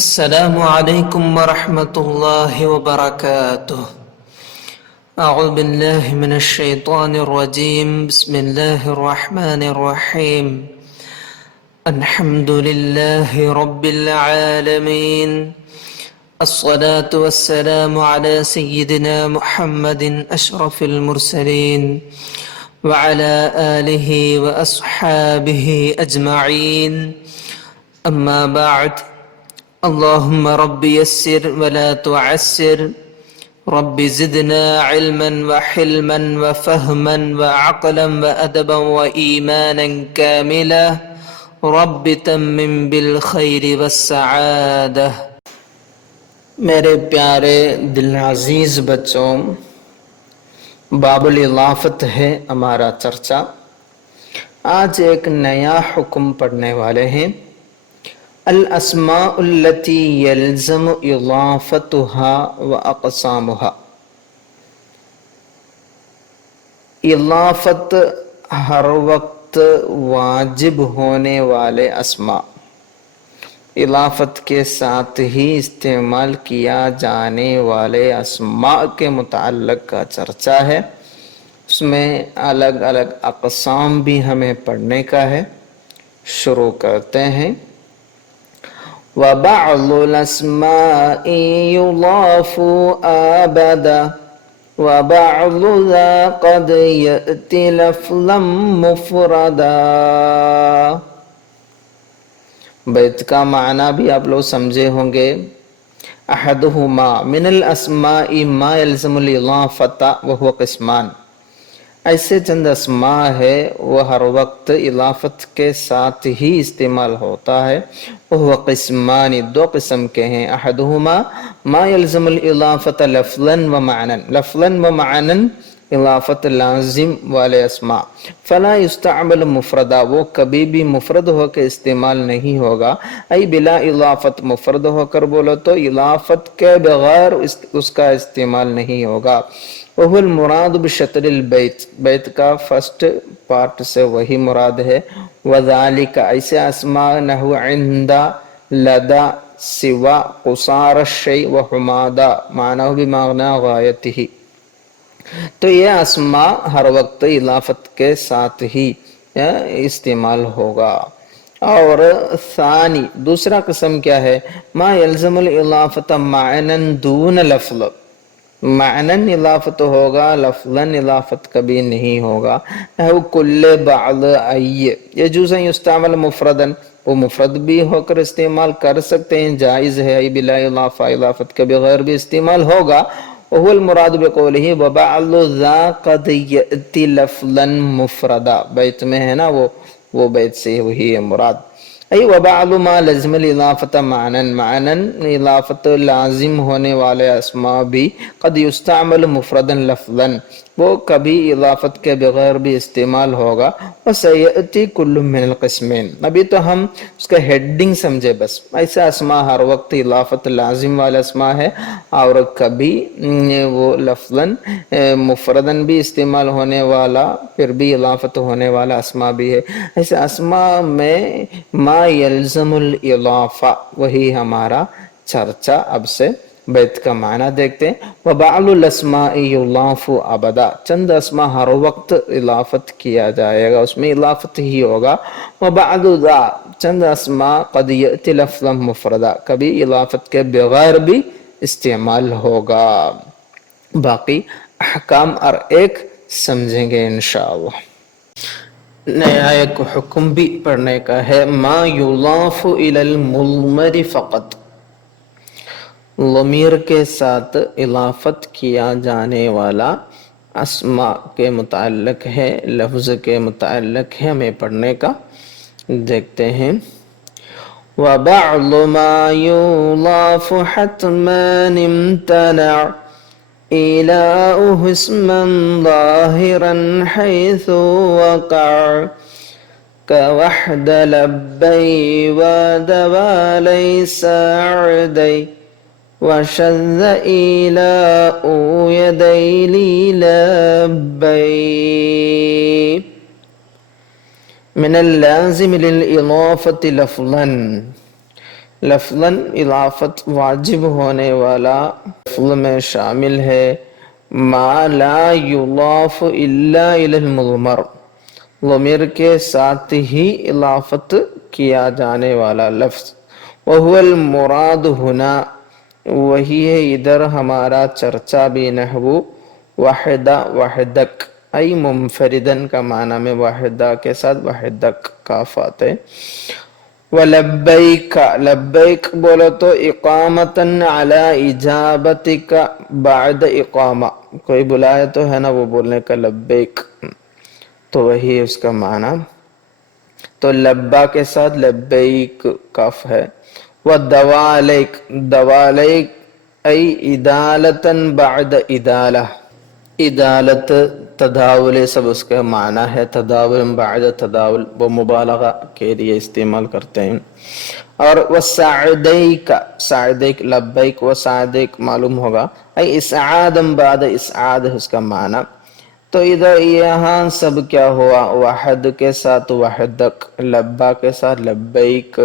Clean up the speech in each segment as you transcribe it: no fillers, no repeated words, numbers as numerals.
السلام عليكم ورحمة الله وبركاته. أعوذ بالله من الشيطان الرجيم. بسم الله الرحمن الرحيم. الحمد لله رب العالمين. الصلاة والسلام على سيدنا محمد أشرف المرسلين وعلى آله وأصحابه أجمعين. أما بعد. اللهم رب يسر ولا تعسر. رب زدنا علما وحلما وفهما وعقلا وأدبا وإيمانا كاملا. رب تمم بالخير والسعادة. میرے پیارے دل عزیز بچوں، باب الاضافت ہے ہمارا چرچا۔ آج ایک نیا حکم پڑھنے والے ہیں۔ الاسماء التي يلزم اضافتها واقسامها۔ اضافت ہر وقت واجب ہونے والے اسماء، اضافت کے ساتھ ہی استعمال کیا جانے والے اسماء کے متعلق کا چرچا ہے۔ اس میں الگ الگ اقسام بھی ہمیں پڑھنے کا ہے۔ شروع کرتے ہیں۔ وَبَعْضُ الْأَسْمَاءِ يُضَافُ أَبَدًا وَبَعْضُ ذَا قَدْ يَأْتِي لَفْظًا مُفْرَدًا۔ بیت کا معنی بھی آپ لوگ سمجھے ہوں گے۔ احدہما من الاسماء ما يلزم الاضافۃ وهو قسمان۔ ایسے چند اسماء ہے وہ ہر وقت اضافت کے ساتھ ہی استعمال ہوتا ہے۔ وہ قسمان، دو قسم کے ہیں۔ احدہما ما يلزم الاضافۃ لفظا ومعنا، لفظا ومعنا اضافت لازم والے اسماء، فلا يستعمل مفردا، وہ کبھی بھی مفرد ہو کے استعمال نہیں ہوگا۔ ای بلا اضافت، مفرد ہو کر بولو تو اضافت کے بغیر اس کا استعمال نہیں ہوگا۔ وہ المراد بشطر البیت، بیت کا فرسٹ پارٹ سے وہی مراد ہے۔ وذالک، ایسے اسماء نحو عند، لدى، سوا، قصار الشیء وحمادہ، معنی بمعنی غایتہ۔ تو یہ اسماء ہر وقت اضافت کے ساتھ ہی استعمال ہوگا۔ اور ثانی، دوسرا قسم کیا ہے؟ ما یلزم الاضافت معنا دون لفظ، معنن اضافت ہوگا، لفظاً اضافت کبھی نہیں ہوگا۔ کل، بعض، ای، یجوز ان یستعمل مفردا، وہ مفرد بھی ہو کر استعمال کر سکتے ہیں، جائز ہے۔ ای بلا اضافہ، اضافت کے بغیر بھی استعمال ہوگا۔ وهو المراد بقوله وبعض ذا قد يأتي لفظا مفردا، بیت میں ہے نا وہ بیت سے وہی ہے مراد۔ ای وبعض ما لازم الاضافت معنا، معنا اضافت لازم ہونے والے اسماء بھی قد یستعمل مفردا لفظا، وہ کبھی اضافت کے بغیر بھی استعمال ہوگا۔ وسیأتی کل من القسمین، ابھی تو ہم اس کا ہیڈنگ سمجھے بس۔ ایسا اسماء ہر وقت اضافت لازم والا اسماء ہے، اور کبھی وہ لفظاً مفرداً بھی استعمال ہونے والا، پھر بھی اضافت ہونے والا اسماء بھی ہے۔ ایسے اسماء میں ما یلزم الاضافہ، وہی ہمارا چرچا اب سے۔ بیت کا معنی دیکھتے ہیں۔ وَبَعْضُ الْأَسْمَاءِ يُضَافُ أَبَدًا، چند اسماء ہر وقت اضافت کیا جائے گا، اس میں اضافت ہی ہوگا۔ وَبَعْضُ ذَا، چند اسماء قَدْ يَأْتِي لَفْظًا مُفْرَدًا، کبھی اضافت کے بغیر بھی استعمال ہوگا۔ باقی احکام اور ایک سمجھیں گے انشاءاللہ۔ نیا ایک حکم بھی پڑھنے کا ہے۔ ما یضاف الی المضمر فقط، ضمیر کے ساتھ اضافت کیا جانے والا اسماء کے متعلق ہے، لفظ کے متعلق ہے، ہمیں پڑھنے کا۔ دیکھتے ہیں۔ وَبَعْضُ مَا يُضَافُ حَتْمًا امْتَنَعَ إِيلَاؤُهُ اسْمًا ظَاهِرًا حَيْثُ وَقَعَ كَوَحْدَ لَبَّيْ وَدَوَى لَيْسَ عَرْدَيْ وَشَذَّ إِيلَاؤُ يَدَيْ لِلَبَّيْ۔ من اللازم للإضافة لفظا، لفظاً اضافت واجب ہونے والا لفظ میں شامل ہے ما لا یضاف الا الی المضمر، ضمیر کے ساتھ ہی اضافت کیا جانے والا لفظ، وہو المراد ہنا، وہی ہے ادھر ہمارا چرچا بھی، نحو وحدہ وحدک، ای منفردن کا معنی میں وحدہ کے ساتھ وحدک کافات ہے، وَلَبَّيْكَ، لبیک بولو تو اقامتاً علی اجابتک بعد اقامہ، کوئی بلائے تو ہے نا وہ بولنے کا لبیک، تو وہی اس کا معنی، تو لبا کے ساتھ لبیک کاف ہے، وَدَوَالَيْك، دواليك ای ادالتاً بعد ادالہ، ادالت تداول سب اس کا معنی ہے، تداول بعد تداول، وہ مبالغہ کے لیے استعمال کرتے ہیں، اور وسعدیک، سعدیک لبیک وسعدیک معلوم ہوگا، ای اسعادم بعد اسعاد اس کا معنی، تو ادھر یہاں سب کیا ہوا، وحد کے ساتھ وحدک، لبا کے ساتھ لبیک،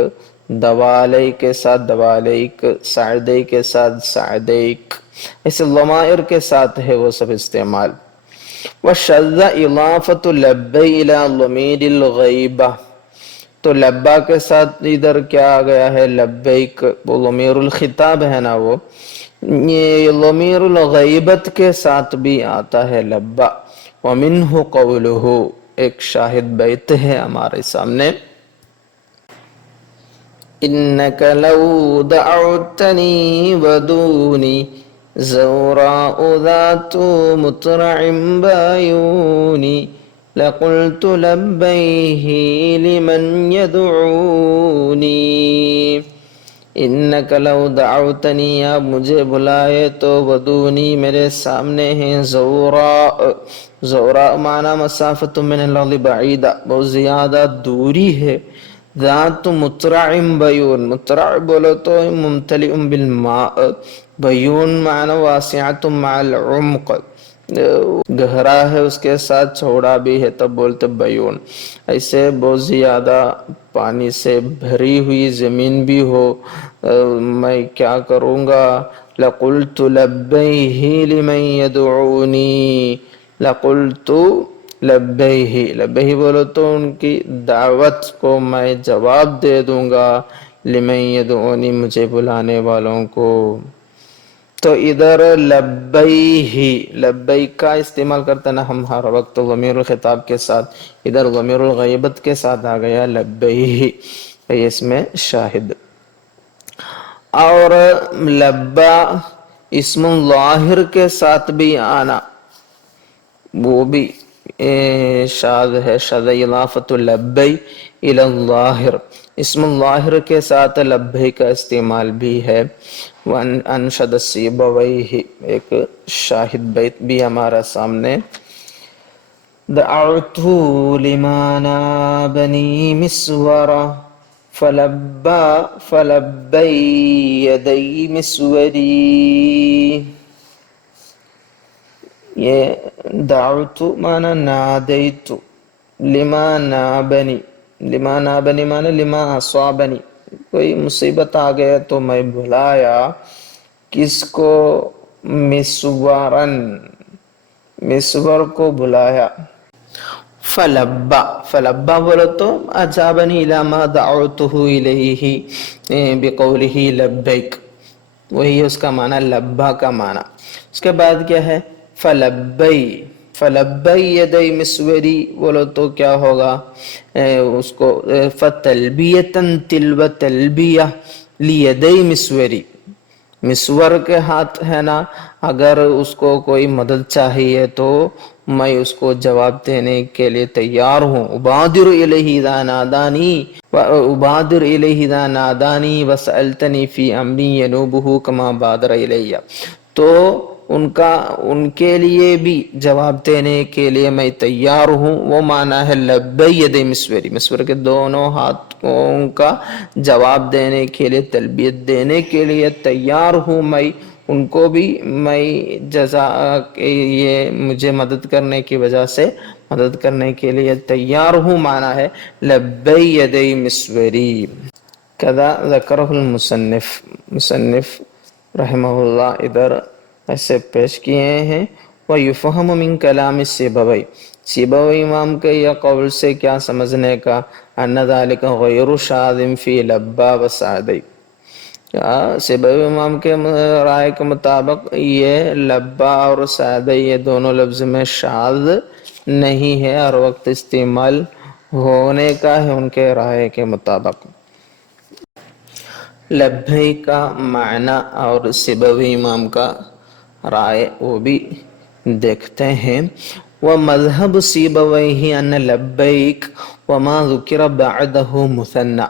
دوالی کے ساتھ دوالیک، سعدی کے ساتھ سعدیک، ایسے ضمائر کے ساتھ ہے وہ سب استعمال، وشذ اضافت لبی الی ضمیر الغیبہ، تو لبا کے ساتھ ادھر کیا آ گیا ہے، لبیک، وہ ضمیر الخطاب ہے نا، وہ یہ ضمیر الغیبت کے ساتھ بھی آتا ہے لبا، ومنہ قولہ، ایک شاہد بیت ہے ہمارے سامنے، انک لو دعوتنی ودونی زوراء ذات مطرع بعیونی لقلت لبیہ لمن یدعونی، انک لو دعوتنی، آپ مجھے بلائے تو، ودونی میرے سامنے ہیں، زوراء، زوراء معنی مسافت من الارض بعیدہ، بہت زیادہ دوری ہے، ذات مطرع بیون، مطرع بولو تو ممتلئ بالماء، بیون معنی واسعۃ مع العمق، گہرا ہے اس کے ساتھ چوڑا بھی ہے، تب بولتے بیون، ایسے بہت زیادہ پانی سے بھری ہوئی زمین بھی ہو، میں کیا کروں گا، لقلت لبیہ لمن یدعونی، لقلت لبیہ، لبیہ بولو تو ان کی دعوت کو میں جواب دے دوں گا، لمن یدعونی مجھے بلانے والوں کو، تو ادھر لبیہ، لبیک کا استعمال کرتے نا ہم ہر وقت ضمیر الخطاب کے ساتھ، ادھر ضمیر الغیبت کے ساتھ آ گیا لبیہ، اس میں شاہد، اور لبا اسم ظاہر کے ساتھ بھی آنا، وہ بھی شاذ ہے، شذ اضافت لبی الی الظاہر، اسم الظاہر کے ساتھ لبی کا استعمال بھی ہے، وانشد السیبویہ، ایک شاہد بیت بھی ہمارا سامنے، دعوت لما نابنی مسورا فلبی یدی مسوری، یہ دعوت معنی نادیت، لما نابنی، لما نابنی معنی لما اصابنی، کوئی مصیبت آ گیا تو میں بلایا، کس کو، مسورن، مسور کو بلایا، فلبا، فلبا بولو تو اجابنی الی ما دعوتہ الیہ بقولہ لبیک، وہی اس کا معنی لبا کا معنی، اس کے بعد کیا ہے، فلبی، فلبی یدی مسوری بولو تو کیا ہوگا، اس کو فتلبیتاً تلو تلبیہ لیدی مسوری، مسور کے ہاتھ ہے نا، اگر اس کو کوئی مدد چاہیے تو میں اس کو جواب دینے کے لیے تیار ہوں، ابادر الیہ اذا نادانی، ابادر الیہ اذا نادانی وسألتنی فی امری ینوبہ کما بادر الیہ، تو ان کے لیے بھی جواب دینے کے لیے میں تیار ہوں، وہ معنی ہے لبی ید مسوری، مسور کے دونوں ہاتھوں کا جواب دینے کے لیے، تلبیت دینے کے لیے تیار ہوں میں، ان کو بھی میں جزا، یہ مجھے مدد کرنے کی وجہ سے مدد کرنے کے لیے تیار ہوں، معنی ہے لبی ید مسوری، کذا ذکرہ المصنف، مصنف رحمہ اللہ ادھر ایسے پیش کیے ہیں۔ وَيُفْهَمُ مِنْ كَلَامِ السِّبَوَيْ، سیبوی امام کے یہ قول سے کیا سمجھنے کا، أَنَّ ذَلِكَ غَيْرُ شَاذٍ فِي لَبَّا وَسَعْدَيْ، سیبوی امام کے رائے کے مطابق یہ لبا اور سعدی یہ دونوں لفظ میں شاذ نہیں ہے، ہر وقت استعمال ہونے کا ہے ان کے رائے کے مطابق۔ لبئی کا معنی اور سیبوی امام کا رائے وہ بھی دیکھتے ہیں۔ وَمَذْهَبُ سِيبَوَيْهِ أَنَّ لَبَّيْكَ وَمَا ذُكِرَ بَعْدَهُ مُثَنَّى،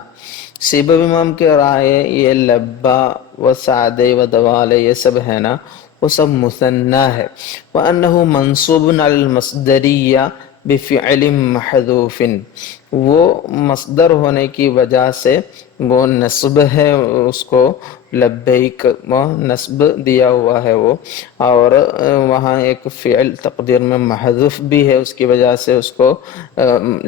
سیبوی امام کے رائے یہ لبا و سعدی و دوالی یہ سب ہے نا وہ سب مثنی ہے۔ وَأَنَّهُ مَنْصُوبٌ عَلى الْمَصْدَرِيَّةِ بِفِعْلٍ مَحْذُوفٍ، وہ مصدر ہونے کی وجہ سے وہ نصب ہے، اس کو لبیک نصب دیا ہوا ہے وہ، اور وہاں ایک فعل تقدیر میں محذوف بھی ہے، اس کی وجہ سے اس کو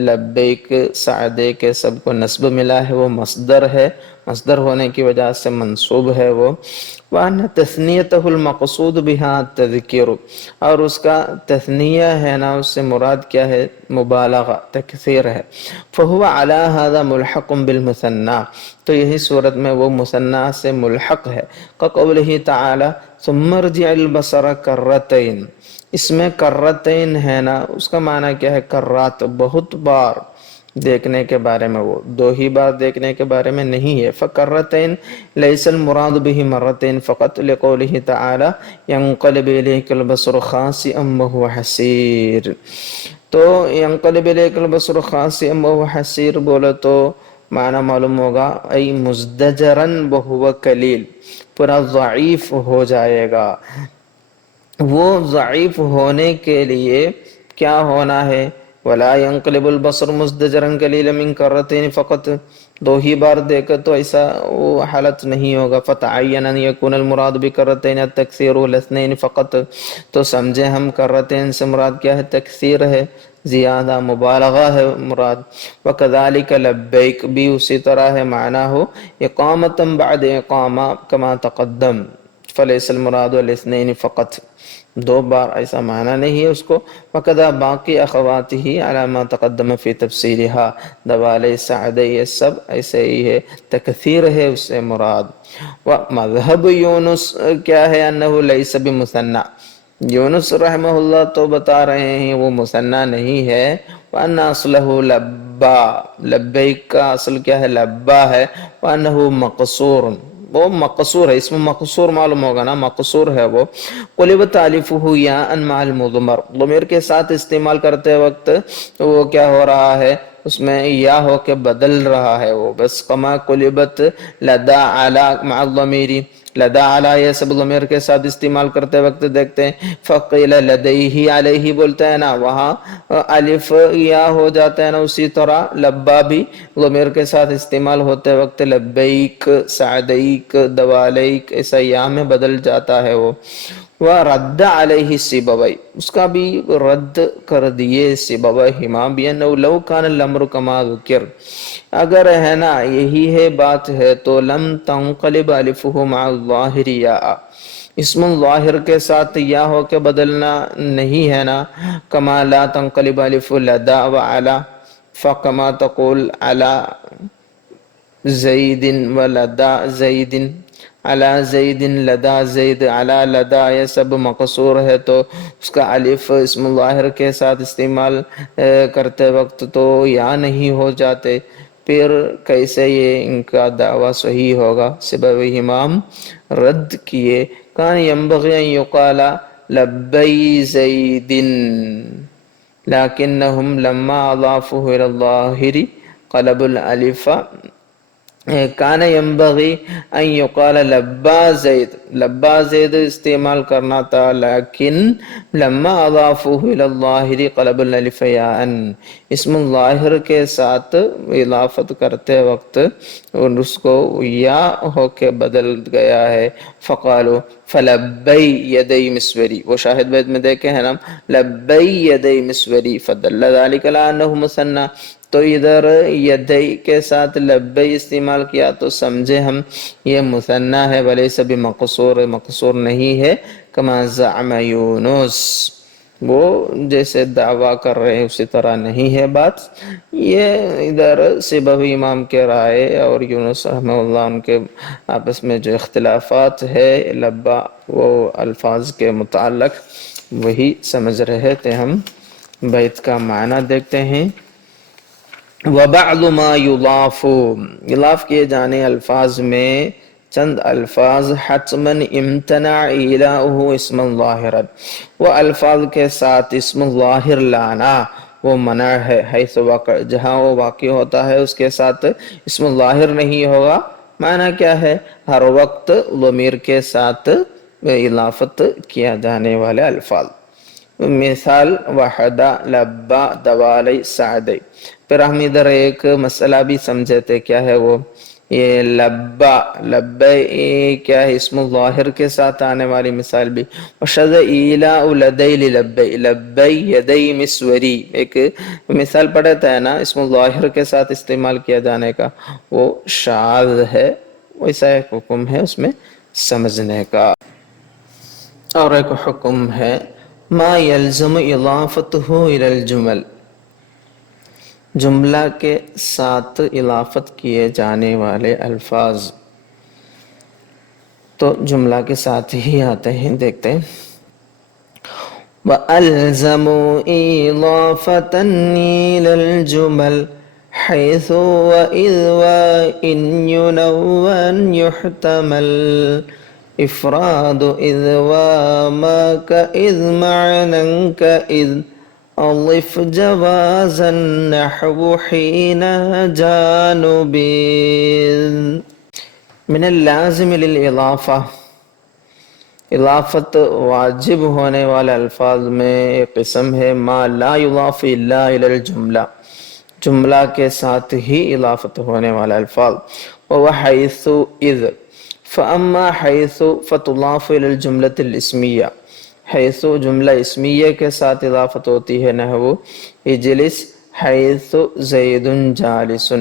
لبیک سعدی کے سب کو نصب ملا ہے، وہ مصدر ہے، مصدر ہونے کی وجہ سے منصوب ہے وہ۔ وَأَنَّ تَثْنِيَتَهُ الْمَقْصُودُ بِهَا التَّذْكِيرُ، اور اس کا تثنیہ ہے نا اس سے مراد کیا ہے، مبالغہ تکثیر ہے۔ فَهُوَ عَلَى هَذَا مُلْحَقٌ بِالْمُثَنَّى، تو یہی صورت میں وہ مثنیٰ سے ملحق ہے۔ كَقَوْلِهِ تَعَالَى ثُمَّ ارْجِعِ الْبَصَرَ كَرَّتَيْنِ، اس میں کرتین ہے نا اس کا معنی کیا ہے، کرات بہت بار دیکھنے کے بارے میں، وہ دو ہی بار دیکھنے کے بارے میں نہیں ہے۔ فَكَرَّتَيْن لَيْسَ الْمُرَادُ بِهِ مَرَّتَيْن فَقَطْ لِقَوْلِهِ تَعَالَى يَنْقَلِبُ إِلَيْكَ الْبَصَرُ خَاسِئًا وَهُوَ حَسِيرٌ، تو يَنْقَلِبُ إِلَيْكَ الْبَصَرُ خَاسِئًا وَهُوَ حَسِيرٌ بولے تو معنی معلوم ہوگا ای مزدجراً وَهُوَ قلیل، پورا ضعیف ہو جائے گا۔ وہ ضعیف ہونے کے لیے کیا ہونا ہے، وَلَا يَنْقَلِبُ الْبَصَرُ مُزْدَجَرًا قَلِيلًا مِنْ كَرَّتَيْنِ فَقَطْ، دو ہی بار دیکھے تو ایسا وہ حالت نہیں ہوگا۔ فَتَعَيَّنَ أَنْ يَكُونَ الْمُرَادُ بِكَرَّتَيْنِ التَّكْثِيرُ وَالْاثْنَيْنِ فَقَطْ، تو سمجھے ہم کرتین سے مراد کیا ہے، تکثیر ہے، زیادہ مبالغہ ہے مراد۔ وَكَذَلِكَ لَبَّيْكَ بھی اسی طرح ہے، معنی ہو اقامة بعد اقامہ كما تقدم، فَلَيْسَ الْمُرَادُ الْاثْنَيْنِ فَقَطْ، دو بار ایسا معنی نہیں ہے اس کو۔ وَكَذَا بَاقِي أَخَوَاتِهِ عَلَى مَا تَقَدَّمَ فِي تَفْسِيرِهَا، دوالی سعدی یہ سب ایسے ہی ہے، تکثیر ہے اس سے مراد۔ وَمَذْهَبُ یونس کیا ہے، أَنَّهُ لَيْسَ بِمُثَنَّى، یونس رحمہ اللہ تو بتا رہے ہیں وہ مثنیٰ نہیں ہے۔ وَأَنَّ أَصْلَهُ لَبَّا، لبیک کا اصل کیا ہے، لبا ہے۔ وَأَنَّهُ مَقْصُورٌ، وہ مقصور ہے، اس میں مقصور معلوم ہوگا نا، مقصور ہے وہ۔ قُلِبَتْ أَلِفُهُ يَاءً مَعَ الْمُضْمَرِ، ضمیر کے ساتھ استعمال کرتے وقت وہ کیا ہو رہا ہے، اس میں یا ہو کے بدل رہا ہے وہ، بس کما قُلِبَتْ لَدَا عَلَى مَعَ الضَّمِيرِ، لدا علی یہ سب ضمیر کے ساتھ استعمال کرتے وقت دیکھتے ہیں۔ فقیل لدیہ علیہ بولتے ہیں نا، وہاں الف یا ہو جاتا ہے نا، اسی طرح لبا بھی ضمیر کے ساتھ استعمال ہوتے وقت لبیک سعدیک دوالیک ایسا یا میں بدل جاتا ہے وہ۔ وَرَدَّ عَلَيْهِ سِبَوَيْ، اس کا بھی رد کر دیے سبوی امام بِأَنَّهُ لَوْ كَانَ الْأَمْرُ كَمَا ذُكِرَ، اگر ہے نا یہی ہے بات ہے تو لم تنقلب الفہ مع الظاہر یا، اسم الظاہر کے ساتھ یا ہو کے بدلنا نہیں ہے نا، کما لا تنقلب الف لدا وعلا، فکما تقول علی زید ولدا زید، علی زید لدا زید، علی لدا یہ سب مقصور ہے تو اس کا الف اسم الظاہر کے ساتھ استعمال کرتے وقت تو یا نہیں ہو جاتے، پھر کیسے یہ ان کا دعویٰ صحیح ہوگا؟ سبوی امام رد کیے، کان ینبغی ان یقال لبی زید لیکنہم لما اضافوه الى الظاہر قلب الالف، کان ینبغی ان یقال لبا زید، لبا زید استعمال کرنا تھا، لیکن لما اضافوه الى الظاہر قلب الالف یاء، اسم الظاہر کے ساتھ اضافت کرتے وقت اس کو یا ہو کے بدل گیا ہے۔ فقالوا فلبی یدی مسوری، وہ شاہد بیت میں دیکھے ہیں نا، لبی یدی مسوری، فدل ذلك على انه مثنى، تو ادھر یدئی کے ساتھ لبئی استعمال کیا تو سمجھے ہم یہ مثنیٰ ہے ولیس بمقصور، مقصور نہیں ہے، کما زعم یونس، وہ جیسے دعویٰ کر رہے ہیں اسی طرح نہیں ہے بات. یہ ادھر سبوی امام کے رائے اور یونس رحمہ اللہ ان کے آپس میں جو اختلافات ہے لبا وہ الفاظ کے متعلق وہی سمجھ رہے تھے ہم. بیت کا معنی دیکھتے ہیں. وَبَعْضُ مَا يُضَافُ، اضاف کیے جانے الفاظ میں چند الفاظ حتماً امتنع إِلَاؤُهُ اسم ظاہرا، وہ الفاظ کے ساتھ اسم ظاہر لانا وہ منع ہے. حیث واقع، جہاں وہ واقع ہوتا ہے اس کے ساتھ اسم ظاہر نہیں ہوگا. معنی کیا ہے؟ ہر وقت ضمیر کے ساتھ اضافت کیا جانے والے الفاظ. مثال وحدہ، لبا، دوالی، سعدی. پھر ہم ادھر ایک مسئلہ بھی سمجھے تھے، کیا ہے وہ؟ یہ لبا، لبئی کیا ہے؟ اسم ظاہر کے ساتھ آنے والی مثال بھی. وشذ ایلاء لدی للبئی، لبئی یدی مسوری، ایک مثال پڑھا تھا نا اسم ظاہر کے ساتھ استعمال کیا جانے کا، وہ شاذ ہے. ویسا ایک حکم ہے اس میں سمجھنے کا. اور ایک حکم ہے ما یلزم اضافتہ الی الجمل، جملہ کے ساتھ اضافت کیے جانے والے الفاظ تو جملہ کے ساتھ ہی آتے ہیں. دیکھتے ہیں. وَأَلْزَمُوا إِضَافَةً إِلَى الْجُمَلِ حَيْثُ وَإِذْ وَإِنْ يُنَوَّنْ يُحْتَمَلْ إِفْرَادُ إِذْ وَمَا كَإِذْ مَعْنًا كَإِذْ أَضِفْ جَوَازًا نَحْوُ حِينَ جَانُبٍ. من اللازم للإضافہ، اضافت واجب ہونے والے الفاظ میں ایک قسم ہے ما لا یضاف الا الی الجملہ، جملہ کے ساتھ ہی اضافت ہونے والے الفاظ. وهو حیث اذ، فاما حیث فتضاف الی الجملۃ الاسمیہ، حیث جملہ اسمیہ کے ساتھ اضافت ہوتی ہے. نحو اجلس حیث زید جالس.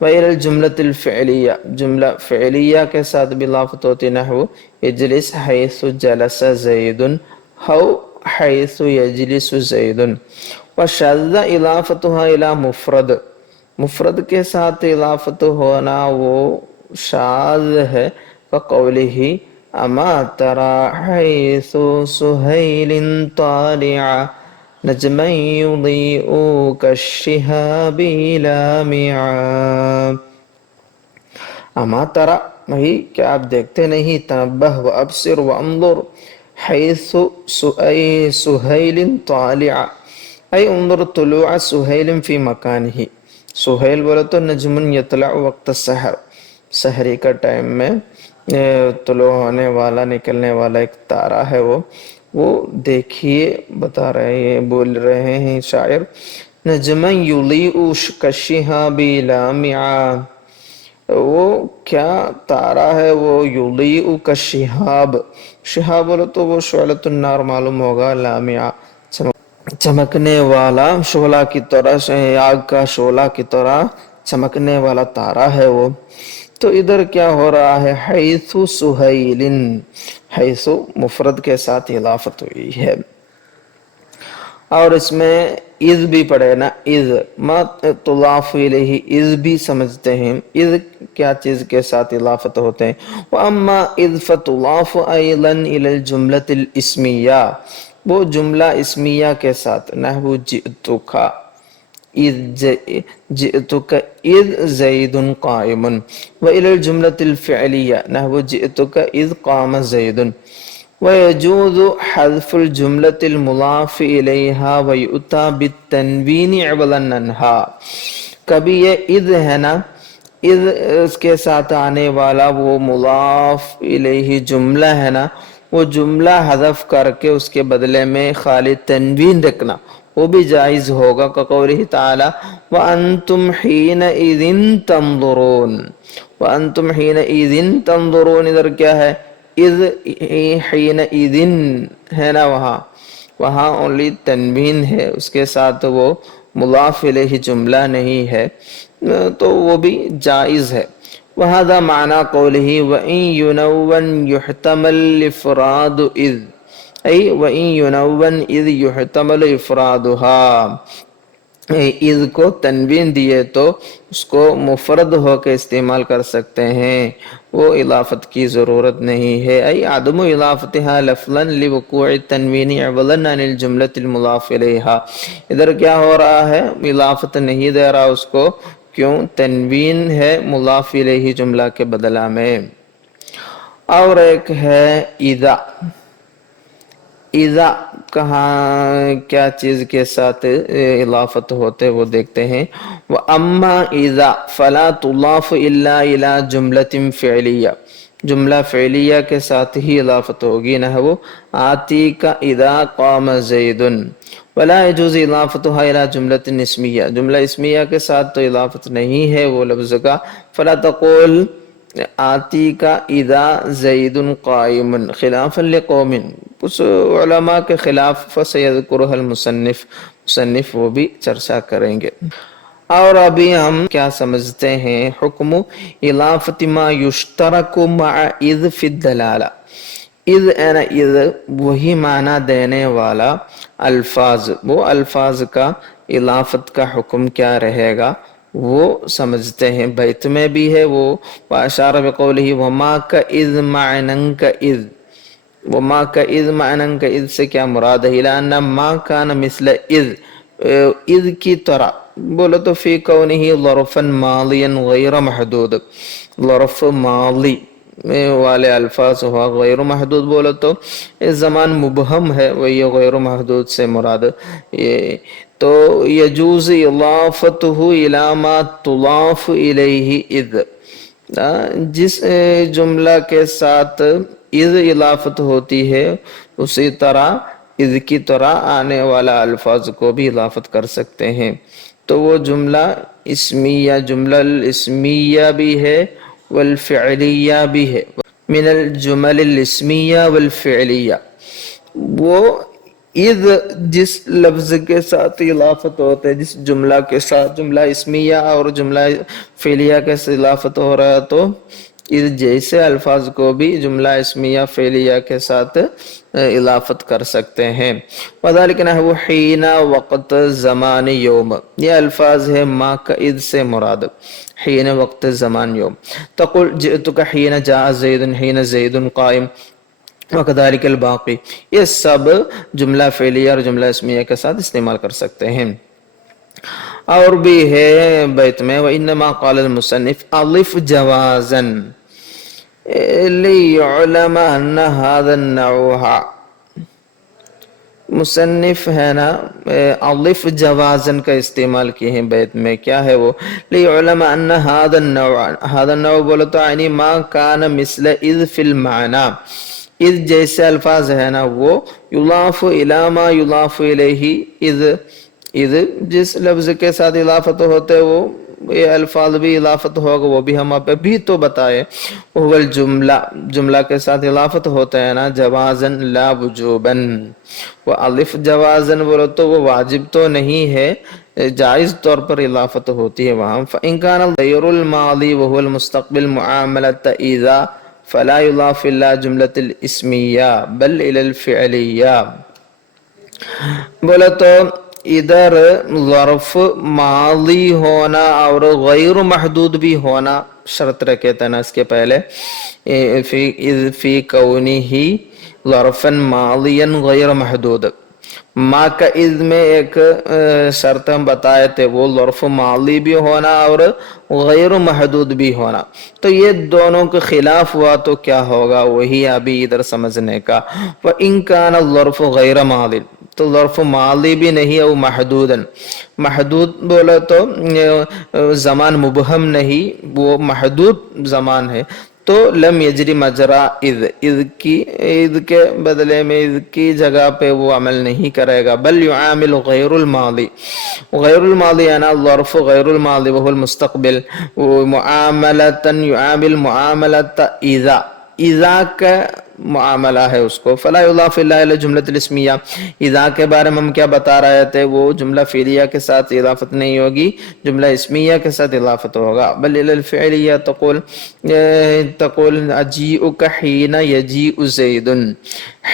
وإلی الجملۃ الفعلیہ، جملہ فعلیہ کے ساتھ بھی اضافت ہوتی ہے. نحو اجلس حیث جلس زید او حیث یجلس زید. وشذ اضافتها الی مفرد، مفرد کے ساتھ اضافت ہونا وہ شاذ ہے. فقولہ اما ترى حیث سہیل طالعا نجما یضیء کالشہاب لامعا. اما ترى، وہی کیا آپ دیکھتے نہیں؟ تنبہ وابصر وانظر حیث سہیل طالعا، ای انظر طلوع سہیل فی مکانہ. سہیل بولے تو نجم یطلع وقت السحر، سحری کا ٹائم میں طلوع ہونے والا، نکلنے والا ایک تارہ ہے وہ دیکھیے بتا رہے ہیں، بول رہے ہیں شاعر. نجما یضیء کالشہاب لامعا، وہ کیا تارہ ہے وہ یضیء کالشہاب، شہاب بولے تو وہ شعلۃ النار معلوم ہوگا، لامعا چمکنے والا، شعلہ کی طرح، آگ کا شعلہ کی طرح چمکنے والا تارہ ہے وہ. تو ادھر کیا ہو رہا ہے؟ حیث سہیل، حیث مفرد کے ساتھ اضافت ہوئی ہے. اور اس میں اذ بھی پڑھے نا، اذ ما تضاف الیہ، اذ بھی سمجھتے ہیں. اذ کیا چیز کے ساتھ اضافت ہوتے ہیں. واما اذ فتضاف ایضا الی الجملۃ الاسمیہ، وہ جملہ اسمیہ کے ساتھ. نحو جئتک جئتک اذ زید قائم. وإلی الجملۃ الفعلیہ، نحو جئتک اذ قام زید. ويجوز حذف الجملة المضاف إليها ويؤتى بالتنوين عوضا عنها. کبھی یہ اذ ہے نا، اذ اس کے ساتھ آنے والا وہ مضاف الیہ جملہ ہے نا، وہ جملہ حذف کر کے اس کے بدلے میں خالی تنوین رکھنا وہ بھی جائز ہوگا. قولہ تعالی وَأَنْتُمْ حِينَئِذٍ تَنْظُرُونَ. وَأَنْتُمْ حِينَئِذٍ تَنْظُرُونَ، ادھر کیا ہے؟ اذ حِينَئِذٍ ہے نا، وہاں اونلی تنوین ہے، اس کے ساتھ وہ مضاف الیہ جملہ نہیں ہے تو وہ بھی جائز ہے. وَهَذَا مَعْنَى قَوْلِهِ وَإِن يُنَوَّنْ يُحْتَمَلْ إِفْرَادُ إِذْ أي وَإِن يُنَوَّنْ إِذْ يُحْتَمَلُ إِفْرَادُهَا. اذ کو تنوین دیے تو اس کو مفرد ہو کے استعمال کر سکتے ہیں، وہ اضافت کی ضرورت نہیں ہے. ای عدم اضافتها لفظا لوقوع التنوین عوضا عن الجملة المضاف الیہا. ادھر کیا ہو رہا ہے؟ اضافت نہیں دے رہا اس کو، کیوں؟ تنوین ہے مضاف الیہ جملہ کے بدلہ میں. اور ایک ہے اذا. اذا کہاں کیا چیز کے ساتھ اضافت ہوتے وہ دیکھتے ہیں. وَأَمَّا اِذَا فَلَا تُضَافُ إِلَّا إِلَى جُمْلَةٍ فِعْلِيَّةٍ. جملہ فعلیہ کے ساتھ ہی اضافت ہوگی. نحو آتیک اذا قام زید. وَلَا يَجُوزُ إِضَافَتُهَا إِلَى جُمْلَةٍ اسْمِيَّةٍ. جملہ اسمیہ کے ساتھ تو اضافت نہیں ہے وہ لفظ کا. فَلَا تَقُولْ آتیک اذا زید قائم خلافا لقوم. اس علماء کے خلاف فَسَيَذْكُرُهَا الْمُصَنِّفُ. مصنف وہ بھی چرچا کریں گے. اور ابھی ہم کیا سمجھتے ہیں حکم اضافت ما یشترک مع اذ فی الدلالہ. اذ وہی معنی دینے والا الفاظ، وہ الفاظ کا اضافت کا حکم کیا رہے گا وہ سمجھتے ہیں. بیت میں بھی ہے وہ وَأَشَارَ بِقَوْلِهِ وَمَا كَإِذْ مَعْنًا كَإِذْ. وَمَا كَإِذْ مَعْنًا كَإِذْ سے کیا مراد ہے؟ لأن ما كان مثل اذ، اذ کی طرح بولو تو فی کونہ ظرفا ماضیا غیر محدود. ظرف ماضی والے الفاظ ہوا غیر محدود بولو تو زمان مبہم ہے، وہی غیر محدود سے مراد یہ. تو یجوز اضافتہ الی ما تضاف الیہ اذ. جس جملہ کے ساتھ اذ اضافت ہوتی ہے اسی طرح اذ کی طرح آنے والا الفاظ کو بھی اضافت کر سکتے ہیں. تو وہ جملہ اسمیہ، جملہ الاسمیہ بھی ہے والفعلیہ بھی ہے. من الجمل الاسمیہ والفعلیہ. وہ اذ جس لفظ کے ساتھ اضافت ہوتے، جس جملہ کے ساتھ، جملہ اسمیہ اور جملہ فعلیہ کے ساتھ اضافت ہو رہا تو اذ جیسے الفاظ کو بھی جملہ اسمیہ فعلیہ کے ساتھ اضافت کر سکتے ہیں. وَذَلِكَ نَحْوُ حِينَ وقت زمان یوم. یہ الفاظ ہے ما کا اذ سے مراد حین وقت زمان یوم. تقول جئتک حین جاء زید حین زید قائم وَكَذَلِكَ الْبَاقِي. یہ سب جملہ فعلیہ اور جملہ اسمیہ کے ساتھ استعمال کر سکتے ہیں. اور بھی ہے بیت میں وَإِنَّمَا قَالَ الْمُصَنِّفُ أَضِفْ جَوَازًا لِيُعْلَمَ أَنَّ هَذَا النَّوْعَ. مصنف ہے نا اضف جوازن کا استعمال کیے ہیں بیت میں. کیا ہے وہ؟ لِيُعْلَمَ أَنَّ هَذَا النَّوْعَ. هذا النوع بولو تو یعنی ما كان مثل اذ فی المعنی. اذ جیسے الفاظ ہے نا وہ یضاف الی ما یضاف الیہ اذ. اذ جس لفظ کے ساتھ اضافت ہوتے وہ یہ الفاظ بھی اضافت ہوگا، وہ بھی ہم آپ بھی تو بتائے. وہ الجملہ، جملہ کے ساتھ اضافت ہوتا ہے نا جوازن لا وجوبن. وہ الف جوازن بولو تو وہ واجب تو نہیں ہے، جائز طور پر اضافت ہوتی ہے وہاں. فإن كان غير الماضي وهو المستقبل معاملة إذا فلا يضاف إلا جملة الاسمية بل إلى الفعلية. بولے تو ادھر ظرف ماضی ہونا اور غیر محدود بھی ہونا شرط رکھے تھے نا اس کے پہلے فی کونہ ظرفا ماضیا غیر محدود. ما کا اذ میں ایک شرط ہم بتائے تھے وہ ظرف ماضی بھی ہونا اور غیر محدود بھی ہونا. تو یہ دونوں کے خلاف ہوا تو کیا ہوگا وہی ابھی ادھر سمجھنے کا. وَإِن كَانَ الظَّرْفُ غَيْرَ مَاضٍ. تو ظرف ماضی بھی نہیں او محدودن. محدود بولو تو زمان مبہم نہیں، وہ محدود زمان ہے. تو لم یجری مجرا اذ. اذ کے بدلے میں اذ کی جگہ پہ وہ عمل نہیں کرے گا. بل یعامل غیر الماضی. غیر الماضی یعنی ظرف غیر الماضی وهو المستقبل معاملتا یعامل معاملتا اذا. اذا کا معاملہ ہے اس کو. فلا یضاف الا الی جملۃ الاسمیہ. اذا کے بارے میں ہم کیا بتا رہے تھے, وہ جملہ فعلیہ کے ساتھ اضافت نہیں ہوگی, جملہ اسمیہ کے ساتھ اضافت ہوگا. بل الی الفعلیہ تقول اجیئک حین یجیء زید.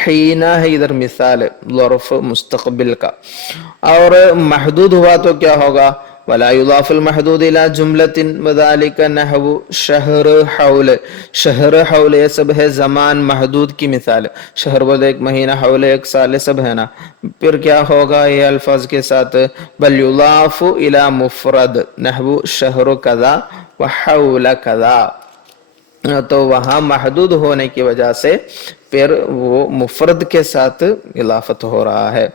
حین ہے ادھر مثال ہے ظرف مستقبل کا. اور محدود ہوا تو کیا ہوگا, ولا يضاف المحدود الى جملة وذلك نحو شہر حول. شہر حول یہ سب ہے زمان محدود کی مثال. شہر بولے ایک مہینہ, حول ایک سال, سب ہے نا. پھر کیا ہوگا یہ الفاظ کے ساتھ, بل يضاف الى مفرد نحو شہر کذا وحول کذا. تو وہاں محدود ہونے کی وجہ سے پھر وہ مفرد کے ساتھ اضافت ہو رہا ہے.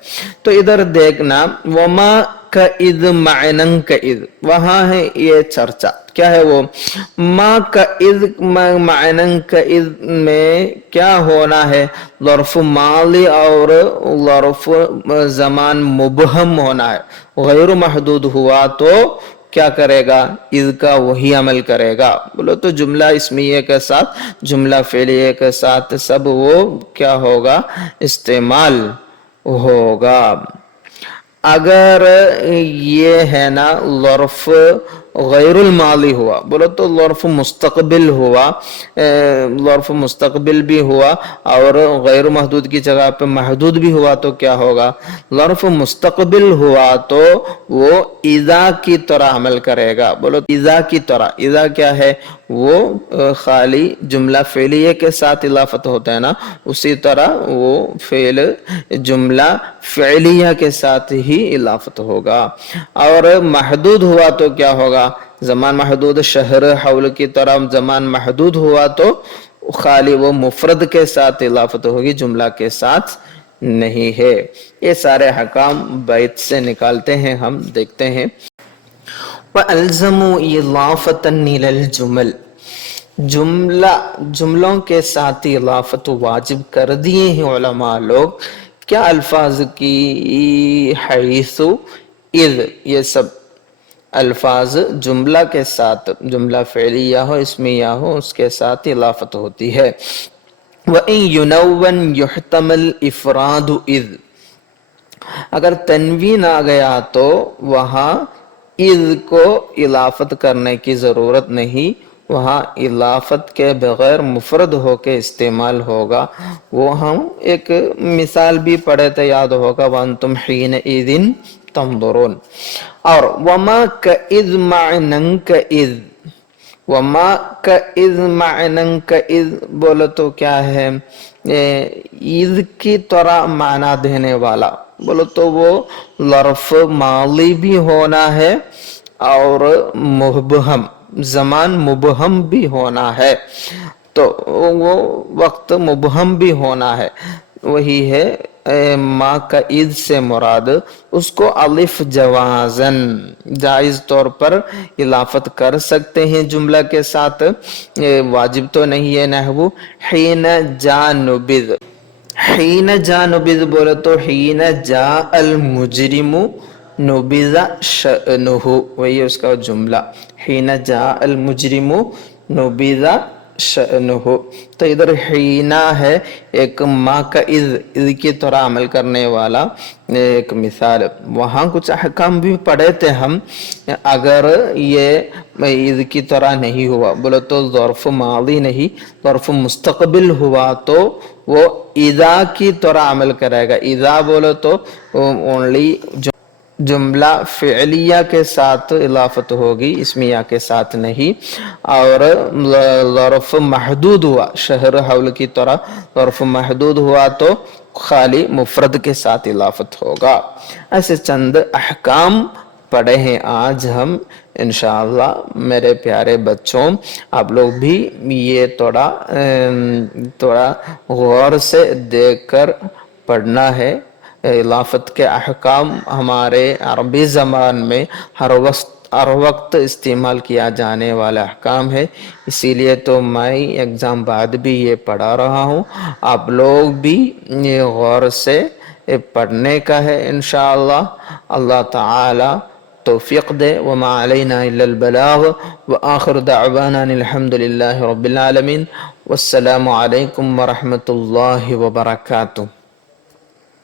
تو ادھر دیکھنا, وما کاذ معنن کاذ, وہاں ہے یہ چرچا. کیا ہے وہ, ما کاذ معنن کاذ میں کیا ہونا ہے, ظرف ماضی اور ظرف زمان مبہم ہونا ہے. غیر محدود ہوا تو کیا کرے گا, اذ کا وہی عمل کرے گا. بولو تو جملہ اسمیہ کے ساتھ جملہ فعلیہ کے ساتھ سب وہ کیا ہوگا, استعمال ہوگا. اگر یہ ہے نا ظرف غیر الماضی ہوا, بولو تو ظرف مستقبل ہوا, ظرف مستقبل بھی ہوا اور غیر محدود کی جگہ پہ محدود بھی ہوا تو کیا ہوگا, ظرف مستقبل ہوا تو وہ اذا کی طرح عمل کرے گا. بولو اذا کی طرح. اذا کیا ہے, وہ خالی جملہ فعلیہ کے ساتھ اضافت ہوتا ہے نا, اسی طرح وہ فعل جملہ فعلیہ کے ساتھ ہی اضافت ہوگا. اور محدود ہوا تو کیا ہوگا, زمان محدود شہر حول کی طرح زمان محدود ہوا تو خالی وہ مفرد کے ساتھ اضافت ہوگی, جملہ کے ساتھ نہیں ہے. یہ سارے حکام بیت سے نکالتے ہیں, ہم دیکھتے ہیں. وَأَلْزَمُوا إِضَافَةً إِلَى الْجُمَلِ, جملوں کے ساتھ اضافت واجب کر دیے ہیں علماء لوگ. کیا الفاظ کی, حیث, اذ, یہ سب الفاظ جملہ کے ساتھ, جملہ فعلیہ ہو اسمیہ ہو, اس کے ساتھ اضافت ہوتی ہے. وَإِن يُنَوَّنْ يُحْتَمَلْ إِفْرَادُ اذ, اگر تنوین آ گیا تو وہاں اذ کو اضافت کرنے کی ضرورت نہیں, وہاں اضافت کے بغیر مفرد ہو کے استعمال ہوگا. وہ ہم ایک مثال بھی پڑھے تھے, یاد ہوگا, وَأَنْتُمْ حِينَئِذٍ تَنْظُرُونَ. اور وَمَا كَإِذْ مَعْنًا كَإِذْ, وَمَا كَإِذْ مَعْنًا كَإِذْ بولو تو کیا ہے, اذ کی طرح معنی دینے والا. بولو تو وہ ظرف ماضی بھی ہونا ہے اور مبہم, زمان مبہم بھی ہونا ہے. تو وہ وقت مبہم بھی ہونا ہے. وہی ہے ما کا اذ سے مراد, اس کو الف جوازن جائز طور پر اضافت کر سکتے ہیں جملہ کے ساتھ, واجب تو نہیں ہے. نحو حین جا نبذ, حین جا نبذ بولے تو حین جا المجرم نبذ شأنہ, وہی اس کا جملہ, حین جا المجرم نبذ شأنہ. تو ادھر حینا ہے ایک ما کا اذ کی طرح عمل کرنے والا ایک مثال. وہاں کچھ احکام بھی پڑھے تھے ہم. اگر یہ اذ کی طرح نہیں ہوا, بولے تو ظرف ماضی نہیں ظرف مستقبل ہوا تو وہ اذا کی طرح عمل کرے گا. اذا بولے تو اونلی جملہ فعلیہ کے ساتھ اضافت ہوگی, اسمیہ کے ساتھ نہیں. اور ظرف محدود ہوا, شہر حول کی طرح ظرف محدود ہوا تو خالی مفرد کے ساتھ اضافت ہوگا. ایسے چند احکام پڑھے ہیں آج ہم انشاءاللہ. میرے پیارے بچوں, آپ لوگ بھی یہ تھوڑا غور سے دیکھ کر پڑھنا ہے. اضافت کے احکام ہمارے عربی زبان میں ہر وقت استعمال کیا جانے والا احکام ہے. اسی لیے تو میں ایگزام بعد بھی یہ پڑھا رہا ہوں. آپ لوگ بھی یہ غور سے پڑھنے کا ہے انشاءاللہ. اللہ تعالی توفیق دے. وما علینا الا البلاغ وآخر دعوانا الحمد للہ رب العالمین. والسلام علیکم ورحمۃ اللہ وبرکاتہ.